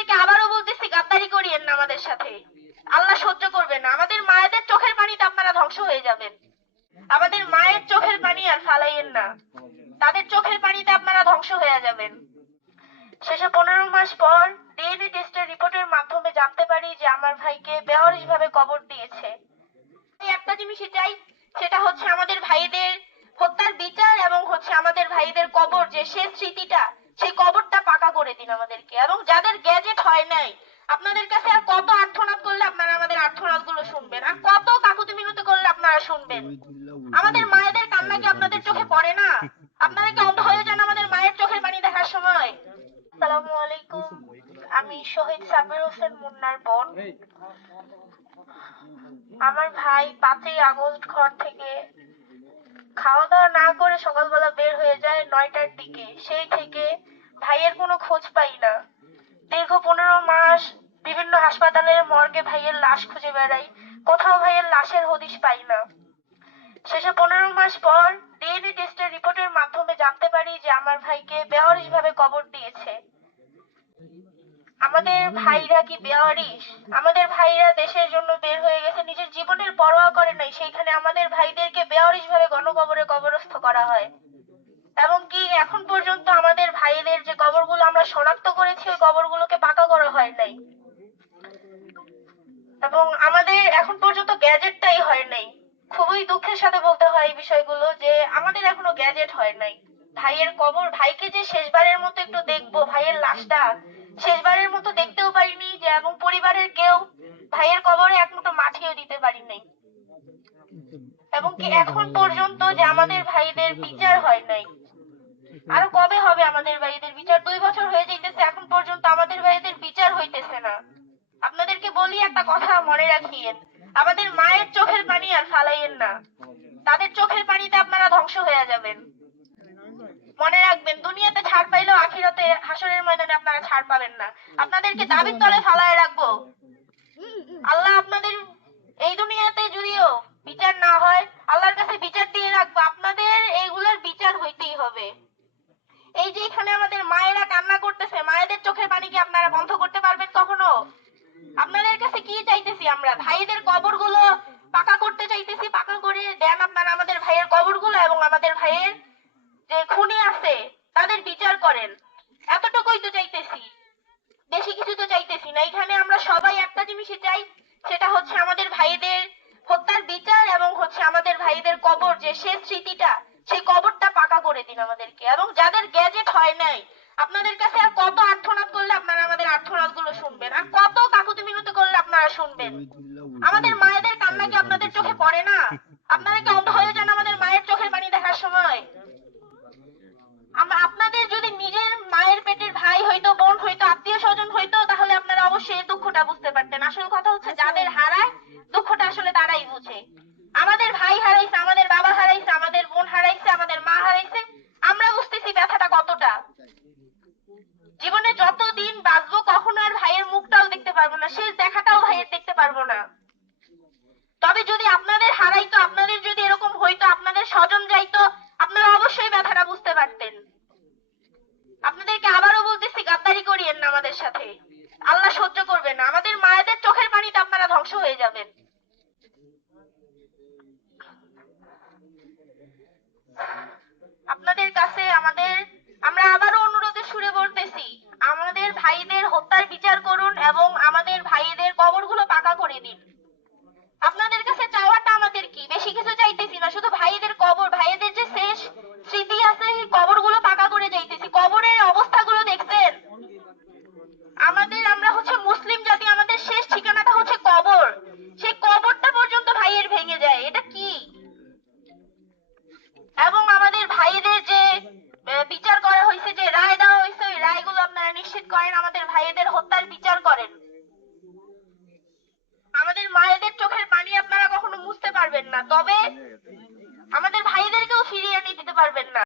আপনাদেরকে আবারও বলতেছি, গাদ্দারি করিয়েন না আমাদের সাথে। আল্লাহ সহ্য করবে না। আমাদের মায়েদের চোখের পানিতে আপনারা ধ্বংস হয়ে যাবেন। আমাদের মায়ের চোখের পানি আর ফালাইয়েন না। তাদের চোখের পানিতে আপনারা ধ্বংস হয়ে যাবেন। শেষে 15 মাস পর ডিএনএ টেস্টের রিপোর্টের মাধ্যমে জানতে পারি যে আমার ভাইকে বেওয়ারিশভাবে কবর দিয়েছে। একটা জিনিসই চাই, সেটা হচ্ছে আমাদের ভাইদের হত্যার বিচার এবং হচ্ছে আমাদের ভাইদের কবর, যে শেষ স্মৃতিটা, সেই কবরটা পাকা করে দিন আমাদেরকে। এবং যাদের গ্যাজেট হয় নাই, আপনাদের কাছে আর কত আর্তনাদ করলে আপনারা আমাদের আর্তনাদ গুলো শুনবেন, আর কত কাকুতি মিনতি করলে আপনারা শুনবেন? আমাদের মায়েদের কান্না কি আপনাদের চোখে পড়ে না? আপনারা কি অন্ধ হয়ে যান আমাদের মায়ের চোখের পানি দেখার সময়? আসসালামু আলাইকুম, আমি শহীদ সাব্বির হোসেন মুন্নার বোন। আমার ভাই 5ই আগস্ট ঘর থেকে খাওয়া দাওয়া না করে সকালবেলা বের হয়ে যায় 9টার দিকে। সেই থেকে ভাইয়ের কোনো খোঁজ পাই না। দীর্ঘ 15 মাস বিভিন্ন হাসপাতালের মর্গে ভাইয়ের লাশ খুঁজে বেড়াই, কোথাও ভাইয়ের লাশের হদিশ পাই না। শেষে 15 মাস পর ডিএনএ টেস্টের রিপোর্টের মাধ্যমে জানতে পারি যে আমার ভাইকে বেওয়ারিশভাবে কবর দিয়েছে। আমাদের ভাইরা কি বেওয়ারিশ? আমাদের ভাইরা দেশের জন্য বের হয়ে গেছে, নিজের জীবনের পরোয়া করে নাই, সেইখানে আমাদের ভাইদেরকে বেওয়ারিশভাবে গণকবরে কবরস্থ করা হয়। এবং কি এখন পর্যন্ত আমাদের ভাইদের যে কবরগুলো আমরা শনাক্ত করেছি, ওই কবরগুলোকে পাকা করা হয় নাই। এবং আমাদের এখন পর্যন্ত গ্যাজেটটাই হয় নাই। খুবই দুঃখের সাথে বলতে হয় এই বিষয়গুলো, যে আমাদের এখনো গ্যাজেট হয় নাই। ভাইয়ের কবর, ভাইকে যে শেষবারের মতো একটু দেখবো, ভাইয়ের লাশটা শেষবারের মতো দেখতেও পারিনি, যে এবং পরিবারের কেউ ভাইয়ের কবরে এক মুঠো মাটিও দিতে পারি নাই। এবং কি এখন পর্যন্ত যে আমাদের ভাইদের বিচার হয় নাই। আরো কবে হবে আমাদের ভাইদের বিচার? 2 বছর হয়ে যাইতেছে, এখন পর্যন্ত আমাদের ভাইদের বিচার হইতেছে না। আপনাদেরকে বলি, একটা কথা মনে রাখিয়েন, আমাদের মায়ের চোখের পানি আর ফালাইয়েন না। তাদের চোখের পানিতে আপনারা ধ্বংস হয়ে যাবেন। মনে রাখবেন, দুনিয়াতে ছাড় পাইলেও আখিরাতে হাসরের ময়দানে আপনারা ছাড় পাবেন না। আপনাদেরকে দাবির তলে ফালায় রাখবো। আল্লাহ আপনাদের এই দুনিয়াতে যদিও বিচার না হয়, আল্লাহর কাছে বিচার দিয়ে রাখবো, আপনাদের এইগুলোর বিচার হইতেই হবে। এই যে এখানে আমাদের মায়েরা কান্না করতেছে, মায়েদের চোখের পানি কি আপনারা বন্ধ করতে পারবেন কখনো? আপনাদের কাছে কি চাইতেছি আমরা? ভাইদের কবরগুলো পাকা করতে চাইতেছি, পাকা করে দেন আপনারা আমাদের ভাইয়ের কবরগুলো, এবং আমাদের ভাইয়ের যে খুনি আছে তাদের বিচার করেন। এতটুকুই তো চাইতেছি, বেশি কিছু তো চাইতেছি না। এখানে আমরা সবাই একটা জিনিসই চাই, সেটা হচ্ছে আমাদের ভাইদের হত্যার বিচার এবং হচ্ছে আমাদের ভাইদের কবর, যে শেষ স্মৃতিটা, সেই কবরটা পাকা করে দিন আমাদেরকে। এবং যাদের গ্যাজেট হয় নাই, আপনাদের কাছে আর কত আর্তনাদ করলে আপনারা আমাদের আর্তনাদ গুলো শুনবেন, আর কত কাকুতি মিনতি করলে আপনারা শুনবেন? আমাদের মায়েদের কান্না কি আপনাদের চোখে পড়ে না? আপনারা কি অন্ধ হয়ে যান আমাদের মায়ের চোখের পানি দেখার সময়? আপনাদের যদি নিজের মায়ের পেটের ভাই হইতো, বোন হইতো, আত্মীয় স্বজন হইতো, তাহলে আপনারা অবশ্যই এই দুঃখটা বুঝতে পারতেন। আসল কথা হচ্ছে, যাদের হারায় দুঃখটা আসলে তারাই বুঝে। আমাদের ভাই হারাইছে, আমাদের বাবা হারাইছে, আমাদের বোন হারাইছে, আমাদের মা হারাইছে, আমরা বুঝতেছি ব্যথাটা কতটা। জীবনে যতদিন বাঁচবো কখনো আর ভাইয়ের মুখটাও দেখতে পারবো না, শেষ দেখাটাও ভাইয়ের দেখতে পারবো না। তবে যদি আপনাদের হারাইতো, আপনাদের যদি এরকম হইতো, আপনাদের স্বজন যাইতো, আপনারা অবশ্যই ব্যথাটা বুঝতে পারতেন। আপনাদেরকে আবারও বলতেছি, গাদ্দারি করিয়েন না আমাদের সাথে। আল্লাহ সহ্য করবে না। আমাদের মায়েদের চোখের পানিতে আপনারা ধ্বংস হয়ে যাবেন। আপনাদের কাছে আমরা আবারও অনুরোধের সুরে বলতেছি, আমাদের ভাইদের হত্যার বিচার করুন এবং আমাদের ভাইদের কবরগুলো পাকা করে দিন। আপনাদের কাছে চাওয়াটা আমাদের কি? বেশি কিছু চাইতেছি না, শুধু ভাইদের কবর, ভাইদের যে শেষ স্মৃতি আছে, এই কবরগুলো পাকা করে যাইতেছি। কবরের অবস্থাগুলো দেখছেন? আমরা হচ্ছে মুসলিম জাতি, আমাদের শেষ ঠিকানাটা হচ্ছে কবর। সেই কবরটা পর্যন্ত ভাইয়ের ভেঙে যায়, এটা কি? এবং আমাদের ভাইদের যে বিচার করা হয়েছে, যে রায় দেওয়া হয়েছে, ওই রায়গুলো আপনারা নিশ্চিত করেন, আমাদের ভাইদের হত্যার বিচার করেন। আমাদের মায়েদের চোখের পানি আপনারা কখনো মুছতে পারবেন না, তবে আমাদের ভাইদেরকেও ফিরিয়ে এনে দিতে পারবেন না।